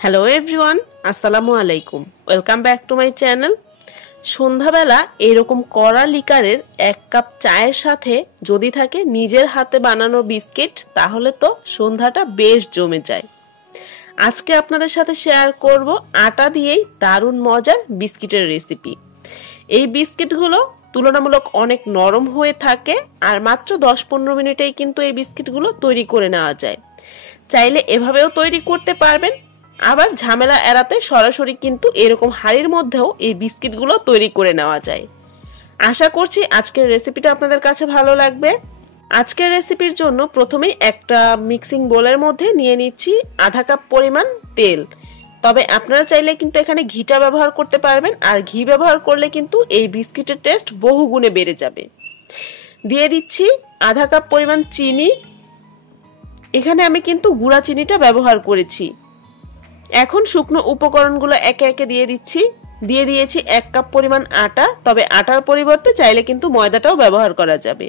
Hello everyone, আসসালামু আলাইকুম। Welcome back to my channel. সন্ধ্যাবেলা এরকম কড়া লিকারের 1 কাপ চায়ের সাথে যদি থাকে নিজের হাতে বানানো বিস্কিট, তাহলে তো সন্ধ্যাটা বেশ জমে যায়। আজকে আপনাদের সাথে শেয়ার করব আটা দিয়েই দারুণ মজার বিস্কিটের রেসিপি। এই বিস্কিটগুলো তুলনামূলক অনেক নরম হয়ে থাকে আর মাত্র 10-15 মিনিটেই কিন্তু এই বিস্কিটগুলো তৈরি করে নেওয়া যায়। চাইলে এভাবেও তৈরি করতে পারবেন, আবার ঝামেলা এড়াতে সরাসরি কিন্তু এরকম হাঁড়ির মধ্যেও এই বিস্কিটগুলো তৈরি করে নেওয়া যায়। আশা করছি আজকের রেসিপিটা আপনাদের কাছে ভালো লাগবে। আজকের রেসিপির জন্য প্রথমেই একটা মিক্সিং বোলের মধ্যে নিয়ে নিচ্ছি আধা কাপ পরিমাণ তেল। তবে আপনারা চাইলে কিন্তু এখানে ঘিটা ব্যবহার করতে পারবেন, আর ঘি ব্যবহার করলে কিন্তু এই বিস্কিটের টেস্ট বহু গুণে বেড়ে যাবে। দিয়ে দিচ্ছি আধা কাপ পরিমাণ চিনি। এখানে আমি কিন্তু গুঁড়া চিনিটা ব্যবহার করেছি। এখন শুকনো উপকরণগুলো একে একে দিয়ে দিচ্ছি। দিয়ে দিয়েছি 1 কাপ পরিমাণ আটা, তবে আটার পরিবর্তে চাইলে কিন্তু ময়দাটাও ব্যবহার করা যাবে।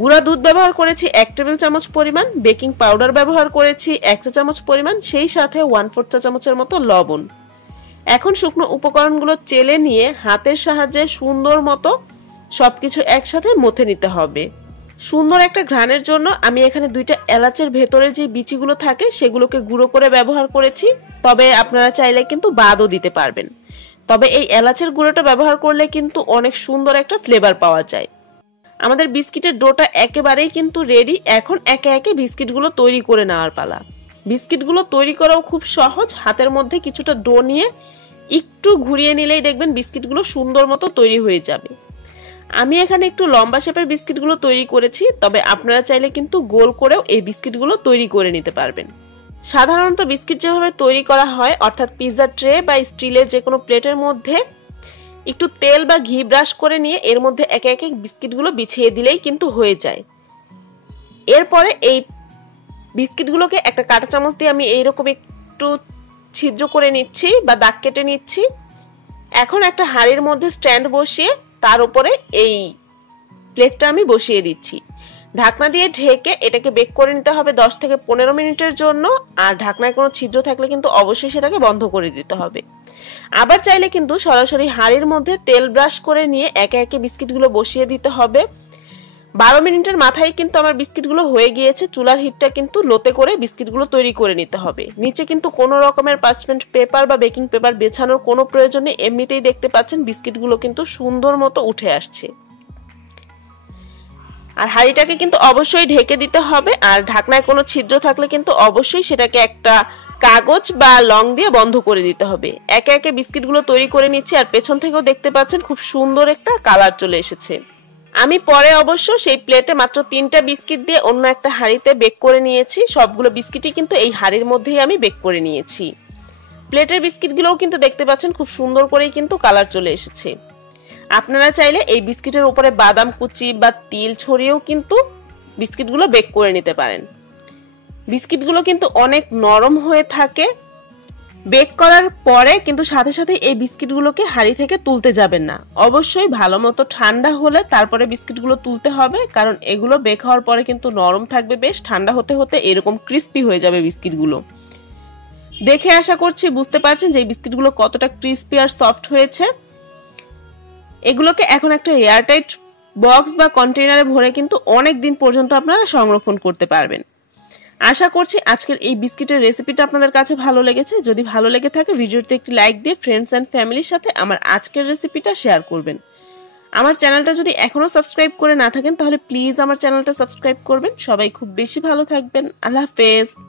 গুঁড়া দুধ ব্যবহার করেছি 1 টেবিল চামচ পরিমাণ, বেকিং পাউডার ব্যবহার করেছি 1 চা চামচ পরিমাণ, সেই সাথে 1/4 চা চামচের মতো লবণ। এখন শুকনো উপকরণগুলো চেলে নিয়ে হাতের সাহায্যে সুন্দর মতো সবকিছু একসাথে মথে নিতে হবে। সুন্দর একটা ঘ্রাণের জন্য আমি এখানে 2টা এলাচের ভেতরে যে বিচিগুলো থাকে সেগুলোকে গুঁড়ো করে ব্যবহার করেছি, তবে আপনারা চাইলে কিন্তু বাদও দিতে পারবেন। তবে এই এলাচের গুঁড়োটা ব্যবহার করলে কিন্তু অনেক সুন্দর একটা ফ্লেভার পাওয়া যায়। আমাদের বিস্কিটের ডোটা একেবারেই কিন্তু রেডি। এখন একে একে বিস্কিটগুলো তৈরি করে নেওয়ার পালা। বিস্কিটগুলো তৈরি করাও খুব সহজ। হাতের মধ্যে কিছুটা ডো নিয়ে একটু ঘুরিয়ে নিলেই দেখবেন বিস্কিটগুলো সুন্দর মতো তৈরি হয়ে যাবে। আমি এখানে একটু লম্বা শেপের বিস্কিটগুলো তৈরি করেছি, তবে আপনারা চাইলে কিন্তু গোল করেও এই বিস্কিটগুলো তৈরি করে নিতে পারবেন। সাধারণত বিস্কিট যেভাবে তৈরি করা হয়, অর্থাৎ পিৎজা ট্রে বা স্টিলের যে কোনো প্লেটের মধ্যে একটু তেল বা ঘি ব্রাশ করে নিয়ে এর মধ্যে একে একে বিস্কিটগুলো বিছিয়ে দিলেই কিন্তু হয়ে যায়। এরপরে এই বিস্কিটগুলোকে একটা কাঁটা চামচ দিয়ে আমি এইরকম একটু ছিদ্র করে নিচ্ছি বা দাগ কেটে নিচ্ছি। এখন একটা হাঁড়ির মধ্যে স্ট্যান্ড বসিয়ে তার উপরে এই প্লেটটা আমি বসিয়ে দিচ্ছি। ঢাকনা দিয়ে ঢেকে এটাকে বেক করে নিতে হবে 10 থেকে 15 মিনিটের জন্য। আর ঢাকনায় কোনো ছিদ্র থাকলে কিন্তু অবশ্যই সেটাকে বন্ধ করে দিতে হবে। আবার চাইলে কিন্তু সরাসরি হাঁড়ির মধ্যে তেল ব্রাশ করে নিয়ে একে একে বিস্কিটগুলো বসিয়ে দিতে হবে। 12 মিনিটের মাথায় কিন্তু আমার বিস্কিটগুলো হয়ে গিয়েছে। চুলার হিটটা কিন্তু লোতে করে বিস্কিটগুলো তৈরি করে নিতে হবে। নিচে কিন্তু কোনো রকমের পার্চমেন্ট পেপার বা বেকিং পেপার বেছানোর কোনো প্রয়োজন নেই। এমনিতেই দেখতে পাচ্ছেন বিস্কিটগুলো কিন্তু সুন্দর মতো উঠে আসছে। আর হাঁড়িটাকে কিন্তু অবশ্যই ঢেকে দিতে হবে। আর ঢাকনায় কোনো ছিদ্র থাকলে কিন্তু অবশ্যই সেটাকে একটা কাগজ বা লং দিয়ে বন্ধ করে দিতে হবে। একে একে বিস্কিটগুলো তৈরি করে নিচ্ছি, আর পেছন থেকেও দেখতে পাচ্ছেন খুব সুন্দর একটা কালার চলে এসেছে। আমি পরে অবশ্য সেই প্লেটে মাত্র 3টা বিস্কিট দিয়ে অন্য একটা হাঁড়িতে বেক করে নিয়েছি। সবগুলো বিস্কিটই কিন্তু এই হাঁড়ির মধ্যেই আমি বেক করে নিয়েছি। প্লেটের বিস্কিটগুলোও কিন্তু দেখতে পাচ্ছেন খুব সুন্দর করেই কিন্তু কালার চলে এসেছে। আপনারা চাইলে এই বিস্কিটের উপরে বাদাম কুচি বা তিল ছড়িয়েও কিন্তু বিস্কিটগুলো বেক করে নিতে পারেন। বিস্কিটগুলো কিন্তু অনেক নরম হয়ে থাকে। বেক করার পরে কিন্তু সাথে সাথে এই বিস্কিটগুলোকে হাঁড়ি থেকে তুলতে যাবেন না। অবশ্যই ভালো মতো ঠান্ডা হলে তারপরে বিস্কিটগুলো তুলতে হবে, কারণ এগুলো বেক হওয়ার পরে কিন্তু নরম থাকবে বেশ। ঠান্ডা হতে হতে এরকম ক্রিস্পি হয়ে যাবে বিস্কিটগুলো। দেখে আশা করছি বুঝতে পারছেন যে এই বিস্কিটগুলো কতটা ক্রিস্পি আর সফট হয়েছে। এগুলোকে এখন একটা এয়ারটাইট বক্স বা কন্টেইনারে ভরে কিন্তু অনেক দিন পর্যন্ত আপনারা সংরক্ষণ করতে পারবেন। আশা করছি আজকের এই বিস্কিটের রেসিপিটা আপনাদের কাছে ভালো লেগেছে। যদি ভালো লেগে থাকে ভিডিওতে একটি লাইক দিয়ে ফ্রেন্ডস এন্ড ফ্যামিলির সাথে আমার আজকের রেসিপিটা শেয়ার করবেন। আমার চ্যানেলটা যদি এখনো সাবস্ক্রাইব করে না থাকেন তাহলে প্লিজ আমার চ্যানেলটা সাবস্ক্রাইব করবেন। সবাই খুব বেশি ভালো থাকবেন। আল্লাহ হাফেজ।